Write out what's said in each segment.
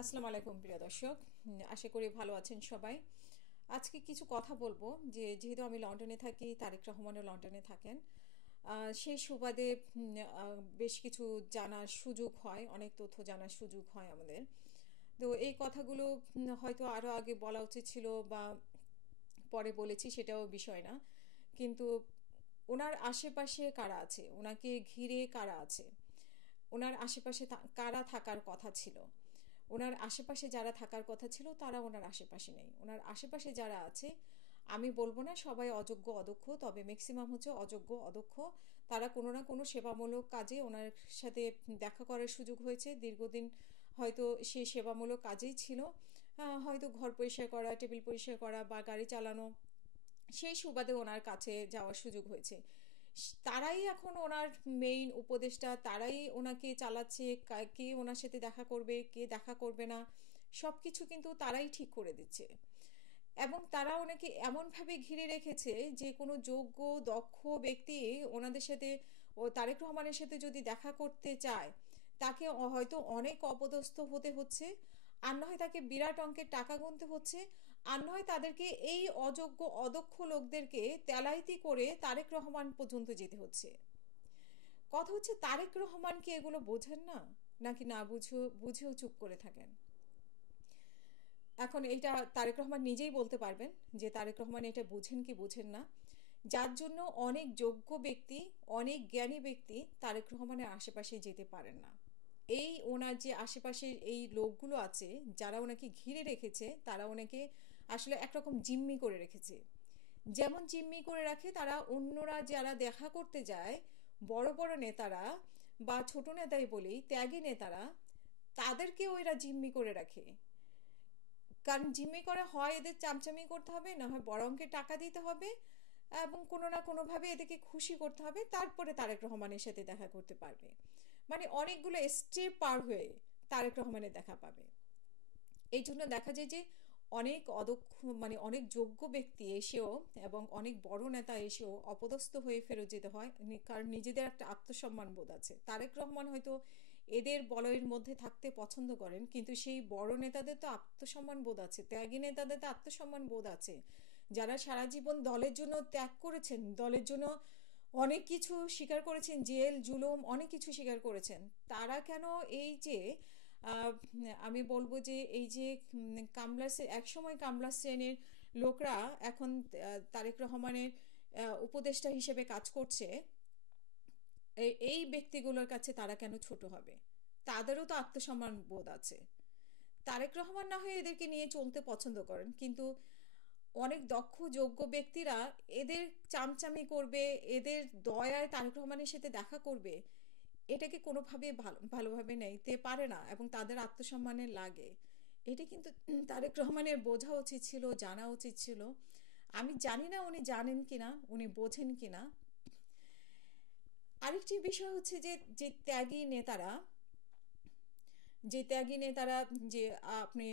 আসসালামু আলাইকুম প্রিয় দর্শক। আশা করি ভালো আছেন সবাই। আজকে কিছু কথা বলবো যেহেতু আমি লন্ডনে থাকি, তারেক রহমানও লন্ডনে থাকেন। সেই সুবাদে বেশ কিছু জানার সুযোগ হয়, অনেক তথ্য জানার সুযোগ হয় আমাদের। তো এই কথাগুলো হয়তো আরও আগে বলা উচিত ছিল বা পরে বলেছি, সেটাও বিষয় না। কিন্তু ওনার আশেপাশে কারা আছে, ওনাকে ঘিরে কারা আছে, ওনার আশেপাশে কারা থাকার কথা ছিল, ওনার আশেপাশে যারা থাকার কথা ছিল তারা ওনার আশেপাশে নেই। ওনার আশেপাশে যারা আছে, আমি বলবো না সবাই অযোগ্য অদক্ষ, তবে ম্যাক্সিমাম হচ্ছে অযোগ্য অদক্ষ। তারা কোনো না কোনো সেবামূলক কাজে ওনার সাথে দেখা করার সুযোগ হয়েছে দীর্ঘদিন। হয়তো সেই সেবামূলক কাজেই ছিল, হয়তো ঘর পরিষ্কার করা, টেবিল পরিষ্কার করা বা গাড়ি চালানো, সেই সুবাদে ওনার কাছে যাওয়ার সুযোগ হয়েছে। তারাই এখন ওনার মেইন উপদেষ্টা, তারাই ওনাকে চালাচ্ছে। কে ওনার সাথে দেখা করবে, কে দেখা করবে না, সব কিছু কিন্তু তারাই ঠিক করে দিচ্ছে। এবং তারা ওনাকে এমনভাবে ঘিরে রেখেছে যে কোনো যোগ্য দক্ষ ব্যক্তি ওনাদের সাথে, ও তারেক রহমানের সাথে যদি দেখা করতে চায়, তাকে হয়তো অনেক অপদস্থ হতে হচ্ছে, আর নয় তাকে বিরাট অঙ্কের টাকা গুনতে হচ্ছে, আর নয় তাদেরকে এই অযোগ্য অদক্ষ লোকদেরকে তেলাইতি করে তারেক রহমান পর্যন্ত যেতে হচ্ছে। কথা হচ্ছে, তারেক রহমান কি এগুলো বোঝেন না, নাকি না বুঝেও চুপ করে থাকেন? এখন এইটা তারেক রহমান নিজেই বলতে পারবেন যে তারেক রহমান এটা বুঝেন কি বুঝেন না। যার জন্য অনেক যোগ্য ব্যক্তি, অনেক জ্ঞানী ব্যক্তি তারেক রহমানের আশেপাশে যেতে পারেন না। এই ওনার যে আশেপাশের এই লোকগুলো আছে যারা ওনাকে ঘিরে রেখেছে, তারা ওনাকে আসলে একরকম জিম্মি করে রেখেছে। যেমন জিম্মি করে রাখে, তারা অন্যরা যারা দেখা করতে যায়, বড় বড় নেতারা বা ছোট নেতাই বলি, ত্যাগী নেতারা, তাদেরকেও এরা জিম্মি করে রাখে। কারণ জিম্মি করা হয় এদের চামচামি করতে হবে, না হয় বড় অঙ্কের টাকা দিতে হবে, এবং কোনো না কোনোভাবে এদেরকে খুশি করতে হবে, তারপরে তারেক রহমানের সাথে দেখা করতে পারবে। মানে অনেকগুলো স্টেপ পার হয়ে তারেক রহমানের দেখা পাবে। এই জন্য দেখা যায় যে অনেক অদক্ষ, মানে অনেক যোগ্য ব্যক্তি এসেও এবং অনেক বড় নেতা এসেও অপদস্থ হয়ে ফেরত যেতে হয়, কারণ নিজেদের একটা আত্মসম্মান বোধ আছে। তারেক রহমান হয়তো এদের বলয়ের মধ্যে থাকতে পছন্দ করেন, কিন্তু সেই বড় নেতাদের তো আত্মসম্মান বোধ আছে, ত্যাগী নেতাদের তো আত্মসম্মান বোধ আছে, যারা সারা জীবন দলের জন্য ত্যাগ করেছেন, দলের জন্য অনেক কিছু স্বীকার করেছেন, জেল জুলুম অনেক কিছু স্বীকার করেছেন। তারা কেন এই যে আহ, আমি বলবো যে এই যে একসময় কামলা শ্রেণীর লোকরা এখন তারেক রহমানের উপদেষ্টা হিসেবে কাজ করছে, এই ব্যক্তিগুলোর কাছে তারা কেন ছোট হবে? তাদেরও তো আত্মসম্মান বোধ আছে। তারেক রহমান না হয়ে এদেরকে নিয়ে চলতে পছন্দ করেন, কিন্তু অনেক দক্ষ যোগ্য ব্যক্তিরা এদের চামচামি করবে, এদের দয়ায় তারেক রহমানের সাথে দেখা করবে, এটাকে কোনোভাবে ভালোভাবে নিতে পারে না, এবং তাদের আত্মসম্মানের লাগে। এটা কিন্তু তারেক রহমানের বোঝা উচিত ছিল, জানা উচিত ছিল। আমি জানি না উনি জানেন কিনা, উনি বোঝেন কিনা। আরেকটি বিষয় হচ্ছে যে যে ত্যাগী নেতারা যে আপনি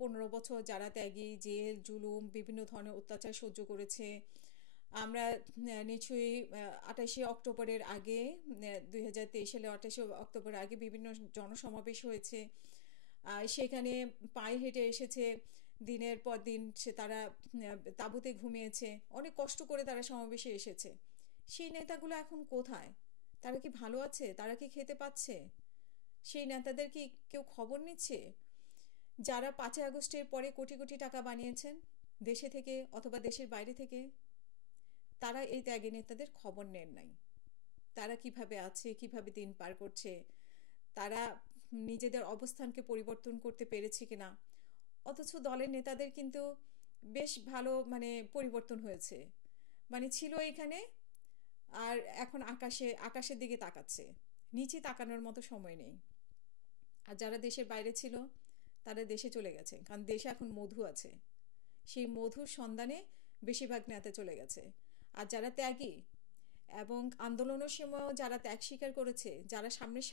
15 বছর যারা ত্যাগী, জেল জুলুম বিভিন্ন ধরনের অত্যাচার সহ্য করেছে। আমরা নিশ্চয়ই 28শে অক্টোবরের আগে, 2023 সালে 28শে অক্টোবরের আগে বিভিন্ন জনসমাবেশ হয়েছে। সেখানে পায়ে হেঁটে এসেছে, দিনের পর দিন তারা তাঁবুতে ঘুমিয়েছে, অনেক কষ্ট করে তারা সমাবেশে এসেছে। সেই নেতাগুলো এখন কোথায়? তারা কি ভালো আছে? তারা কি খেতে পাচ্ছে? সেই নেতাদের কি কেউ খবর নিচ্ছে? যারা 5ই আগস্টের পরে কোটি কোটি টাকা বানিয়েছেন দেশে থেকে অথবা দেশের বাইরে থেকে, তারা এই ত্যাগী নেতাদের খবর নেন নাই। তারা কিভাবে আছে, কিভাবে দিন পার করছে, তারা নিজেদের অবস্থানকে পরিবর্তন করতে পেরেছে কিনা। অথচ দলের নেতাদের কিন্তু বেশ ভালো, মানে পরিবর্তন হয়েছে। মানে ছিল এখানে, আর এখন আকাশের দিকে তাকাচ্ছে, নিচে তাকানোর মতো সময় নেই। আর যারা দেশের বাইরে ছিল তারা দেশে চলে গেছে, কারণ দেশে এখন মধু আছে। সেই মধুর সন্ধানে বেশিরভাগ নেতা চলে গেছে। আর যারা ত্যাগী এবং আন্দোলনের সময়ও যারা ত্যাগ স্বীকার করেছে, যারা সামনের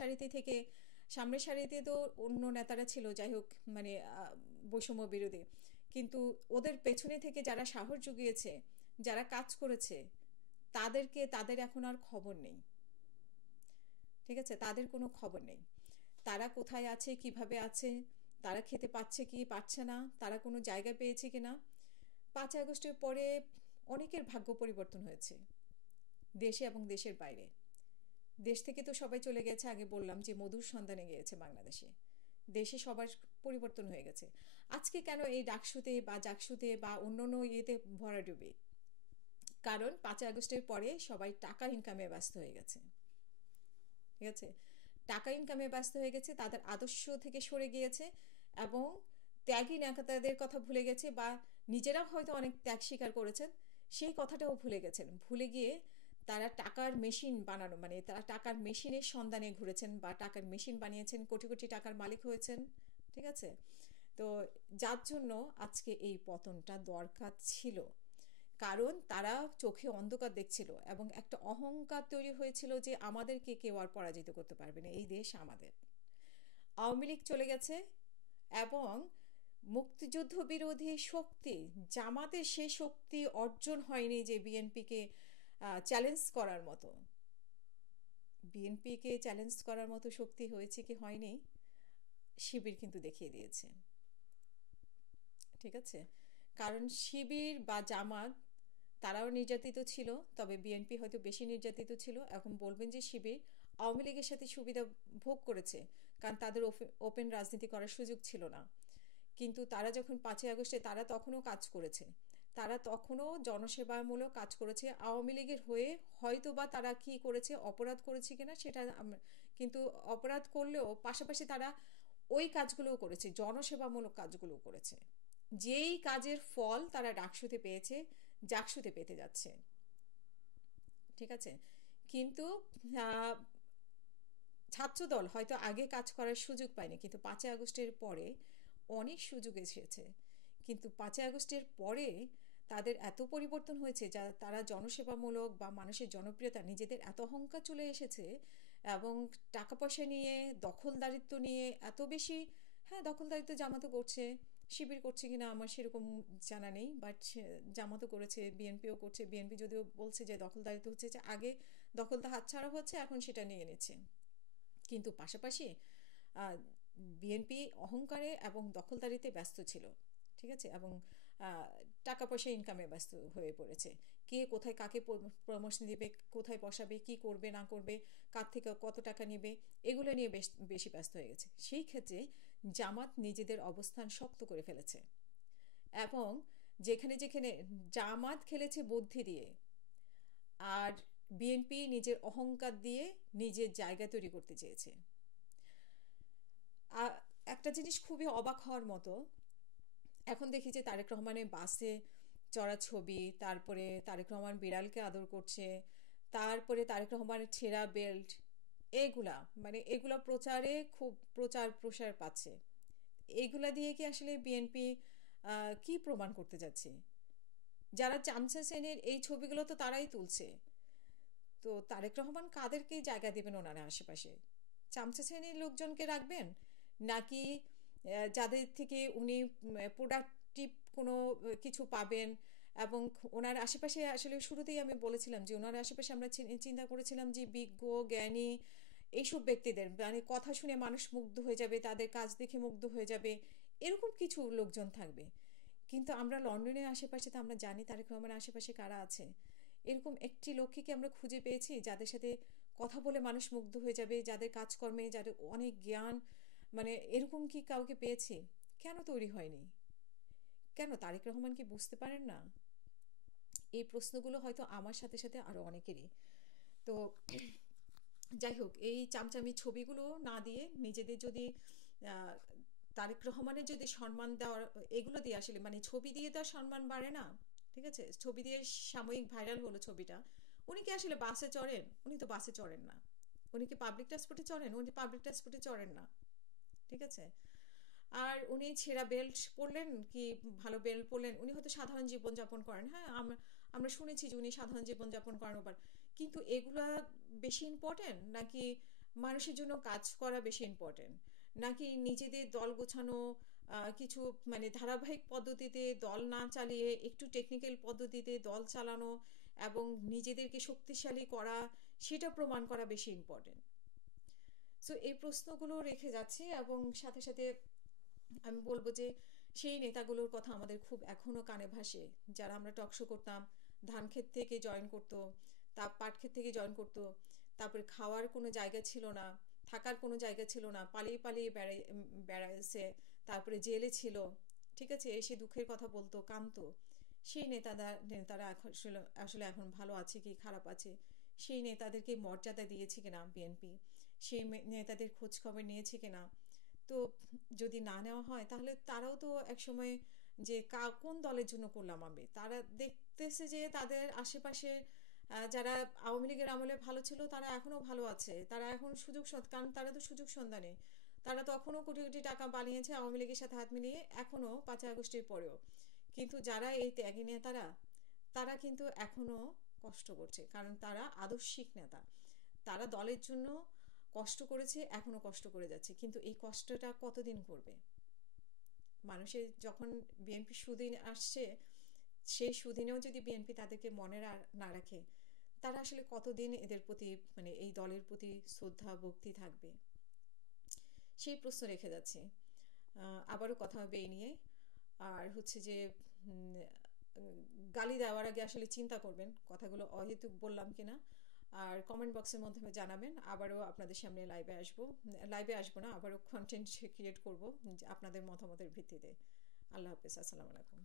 সারিতে তো অন্য নেতারা ছিল, যাই হোক, মানে বৈষম্য বিরোধী, কিন্তু ওদের পেছনে থেকে যারা সাহস জুগিয়েছে, যারা কাজ করেছে, তাদের এখন আর খবর নেই। ঠিক আছে, তাদের কোনো খবর নেই। তারা কোথায় আছে, কিভাবে আছে, তারা খেতে পাচ্ছে কি পাচ্ছে না, তারা কোনো জায়গা পেয়েছে কিনা। 5ই আগস্টের পরে অনেকের ভাগ্য পরিবর্তন হয়েছে, দেশে এবং দেশের বাইরে। দেশ থেকে তো সবাই চলে গেছে, আগে বললাম যে মধুর সন্ধানে গিয়েছে বাংলাদেশে। দেশে সবার পরিবর্তন হয়ে গেছে। আজকে কেন এই ডাকসুতে বা জাকসুতে বা অন্য অন্য ইয়েতে ভরাডুবি? কারণ 5ই আগস্টের পরে সবাই টাকা ইনকামে ব্যস্ত হয়ে গেছে। ঠিক আছে, টাকা ইনকামে ব্যস্ত হয়ে গেছে, তাদের আদর্শ থেকে সরে গিয়েছে এবং ত্যাগী নেতাদের কথা ভুলে গেছে, বা নিজেরাও হয়তো অনেক ত্যাগ স্বীকার করেছেন, সেই কথাটাও ভুলে গেছেন। ভুলে গিয়ে তারা টাকার মেশিন বানানো, মানে তারা টাকার মেশিনের সন্ধানে ঘুরেছেন বা টাকার মেশিন বানিয়েছেন, কোটি কোটি টাকার মালিক হয়েছেন। ঠিক আছে, তো যার জন্য আজকে এই পতনটা দরকার ছিল। কারণ তারা চোখে অন্ধকার দেখছিল এবং একটা অহংকার তৈরি হয়েছিল যে আমাদেরকে কেউ আর পরাজিত করতে পারবে না, এই দেশ আমাদের। আওয়ামী লীগ চলে গেছে এবং মুক্তিযুদ্ধ বিরোধী শক্তি, জামাতের সেই শক্তি অর্জন হয়নি যে বিএনপিকে চ্যালেঞ্জ করার মতো। বিএনপিকে চ্যালেঞ্জ করার মতো শক্তি হয়েছে কি হয়নি, শিবির কিন্তু দেখিয়ে দিয়েছে। ঠিক আছে, কারণ শিবির বা জামাত তারাও নির্যাতিত ছিল, তবে বিএনপি হয়তো বেশি নির্যাতিত ছিল। এখন বলবেন যে শিবির আওয়ামী লীগের সাথে সুবিধা ভোগ করেছে, কারণ তাদের ওপেন রাজনীতি করার সুযোগ ছিল না। কিন্তু তারা যখন 5ই আগস্টে, তারা তখনও কাজ করেছে, তারা তখনও জনসেবামূলক কাজ করেছে আওয়ামী লীগের হয়ে। হয়তো বা তারা কি করেছে, অপরাধ করেছে কিনা সেটা কিন্তু অপরাধ করলেও পাশাপাশি তারা ওই কাজগুলোও করেছে, জনসেবামূলক কাজগুলোও করেছে। যেই কাজের ফল তারা ডাকসুতে পেয়েছে, জাকসুতে পেতে যাচ্ছে। ঠিক আছে, কিন্তু ছাত্রদল হয়তো আগে কাজ করার সুযোগ পায়নি, কিন্তু 5ই আগস্টের পরে অনেক সুযোগ এসেছে। কিন্তু 5ই আগস্টের পরে তাদের এত পরিবর্তন হয়েছে, যা তারা জনসেবামূলক বা মানুষের জনপ্রিয়তা, নিজেদের এত অহংকার চলে এসেছে এবং টাকা পয়সা নিয়ে, দখলদারিত্ব নিয়ে এত বেশি। হ্যাঁ, দখলদারিত্ব জামাতও করছে, শিবির করছে কিনা আমার সেরকম জানা নেই, বাট জামাতও করেছে, বিএনপিও করছে। বিএনপি যদিও বলছে যে দখলদারিত্ব হচ্ছে, যে আগে দখলটা হাতছাড়া হচ্ছে, এখন সেটা নিয়ে নিচ্ছে। কিন্তু পাশাপাশি বিএনপি অহংকারে এবং দখলদারিতে ব্যস্ত ছিল। ঠিক আছে, এবং টাকা পয়সা ইনকামে ব্যস্ত হয়ে পড়েছে। কে কোথায় কাকে প্রমোশন দিবে, কোথায় বসাবে, কি করবে না করবে, কার থেকে কত টাকা নেবে, এগুলো নিয়ে বেশি ব্যস্ত হয়ে গেছে। সেই ক্ষেত্রে জামাত নিজেদের অবস্থান শক্ত করে ফেলেছে এবং যেখানে যেখানে জামাত খেলেছে বুদ্ধি দিয়ে, আর বিএনপি নিজের অহংকার দিয়ে নিজের জায়গা তৈরি করতে চেয়েছে। একটা জিনিস খুবই অবাক হওয়ার মতো, এখন দেখি যে তারেক রহমানের বাসে চড়া ছবি, তারপরে তারেক রহমান বিড়ালকে আদর করছে, তারপরে তারেক রহমানের ছেঁড়া বেল্ট, এগুলা মানে এগুলা প্রচারে খুব প্রচার প্রসার পাচ্ছে। এগুলা দিয়ে কি আসলে বিএনপি কি প্রমাণ করতে যাচ্ছে? যারা চামচা শ্রেণীর এই ছবিগুলো তো তারাই তুলছে। তো তারেক রহমান কাদেরকে জায়গা দেবেন ওনারা আশেপাশে? চামচা শ্রেণীর লোকজনকে রাখবেন, নাকি যাদের থেকে উনি প্রোডাক্টিভ কোনো কিছু পাবেন? এবং ওনার আশেপাশে আসলে শুরুতেই আমি বলেছিলাম যে ওনার আশেপাশে আমরা চিন্তা করেছিলাম যে বিজ্ঞ জ্ঞানী এইসব ব্যক্তিদের, মানে কথা শুনে মানুষ মুগ্ধ হয়ে যাবে, তাদের কাজ দেখে মুগ্ধ হয়ে যাবে, এরকম কিছু লোকজন থাকবে। কিন্তু আমরা লন্ডনের আশেপাশে তো আমরা জানি তারেক রহমানের আশেপাশে কারা আছে। এরকম একটি লোককে কি আমরা খুঁজে পেয়েছি যাদের সাথে কথা বলে মানুষ মুগ্ধ হয়ে যাবে, যাদের কাজকর্মে, যাদের অনেক জ্ঞান, মানে এরকম কি কাউকে পেয়েছি? কেন তৈরি হয়নি? কেন তারেক রহমান কি বুঝতে পারেন না? এই প্রশ্নগুলো হয়তো আমার সাথে সাথে আরো অনেকেরই। তো যাই হোক, এই চামচামি ছবিগুলো না দিয়ে নিজেদের যদি আহ, তারেক রহমানের যদি সম্মান দেওয়ার, এগুলো দিয়ে আসলে মানে ছবি দিয়ে তো আর সম্মান বাড়ে না। ঠিক আছে, ছবি দিয়ে সাময়িক ভাইরাল হলো ছবিটা। উনি কি আসলে বাসে চড়েন? উনি তো বাসে চড়েন না। উনি কি পাবলিক ট্রান্সপোর্টে চড়েন? উনি পাবলিক ট্রান্সপোর্টে চড়েন না। ঠিক আছে, আর উনি ছেঁড়া বেল্ট পরলেন কি ভালো বেল্ট পরলেন, উনি হয়তো সাধারণ জীবনযাপন করেন। হ্যাঁ, আমরা আমরা শুনেছি যে উনি সাধারণ জীবনযাপন করেন। ওবার কিন্তু এগুলা বেশি ইম্পর্টেন্ট, নাকি মানুষের জন্য কাজ করা বেশি ইম্পর্টেন্ট, নাকি নিজেদের দল গোছানো, কিছু মানে ধারাবাহিক পদ্ধতিতে দল না চালিয়ে একটু টেকনিক্যাল পদ্ধতিতে দল চালানো এবং নিজেদেরকে শক্তিশালী করা, সেটা প্রমাণ করা বেশি ইম্পর্টেন্ট? সো এই প্রশ্নগুলো রেখে যাচ্ছে এবং সাথে সাথে আমি বলবো যে সেই নেতাগুলোর কথা আমাদের খুব এখনো কানে ভাসে, যারা আমরা টকশো করতাম, ধান ক্ষেত থেকে জয়েন করতো, তা পাট ক্ষেত থেকে জয়েন করতো, তারপরে খাওয়ার কোনো জায়গা ছিল না, থাকার কোনো জায়গা ছিল না, পালিয়ে পালিয়ে বেড়াইছে, তারপরে জেলে ছিল, ঠিক আছে, এসে দুঃখের কথা বলতো, কাঁদতো। সেই নেতারা এখন আসলে আসলে এখন ভালো আছে কি খারাপ আছে, সেই নেতাদেরকে মর্যাদা দিয়েছে কিনা বিএনপি, সেই নেতাদের খোঁজ খবর নিয়েছে কিনা। তো যদি না নেওয়া হয় তাহলে তারাও তো একসময় যে কোন দলের জন্য করলাম আমি, তারা দেখতেছে যে তাদের আশেপাশে যারা আওয়ামী লীগের আমলে ভালো ছিল তারা এখনো ভালো আছে, তারা এখন কারণ তারা তো সুযোগ সন্ধানে, তারা তখনও কোটি কোটি টাকা বানিয়েছে আওয়ামী লীগের সাথে হাত মিলিয়ে, এখনো 5ই আগস্টের পরেও। কিন্তু যারা এই ত্যাগী নেতারা, তারা কিন্তু এখনো কষ্ট করছে, কারণ তারা আদর্শিক নেতা, তারা দলের জন্য কষ্ট করেছে, এখনো কষ্ট করে যাচ্ছে, কিন্তু এই কষ্টটা কতদিন করবে? মানুষের যখন বিএনপি সুদিন আসছে, সেই সুদিনেও যদি বিএনপি তাদেরকে মনে না রাখে, তারা আসলে কতদিন এদের প্রতি মানে এই দলের প্রতি শ্রদ্ধা ভক্তি থাকবে, সেই প্রশ্ন রেখে যাচ্ছে। আবারও কথা হবে এই নিয়ে। আর হচ্ছে যে উম, গালি দেওয়ার আগে আসলে চিন্তা করবেন কথাগুলো অহেতুক বললাম কিনা। আর কমেন্ট বক্সের মাধ্যমে জানাবেন, আবারও আপনাদের সামনে লাইভে আসবো না, আবারও কন্টেন্ট ক্রিয়েট করব আপনাদের মতামতের ভিত্তিতে। আল্লাহ হাফেজ, আসসালামু আলাইকুম।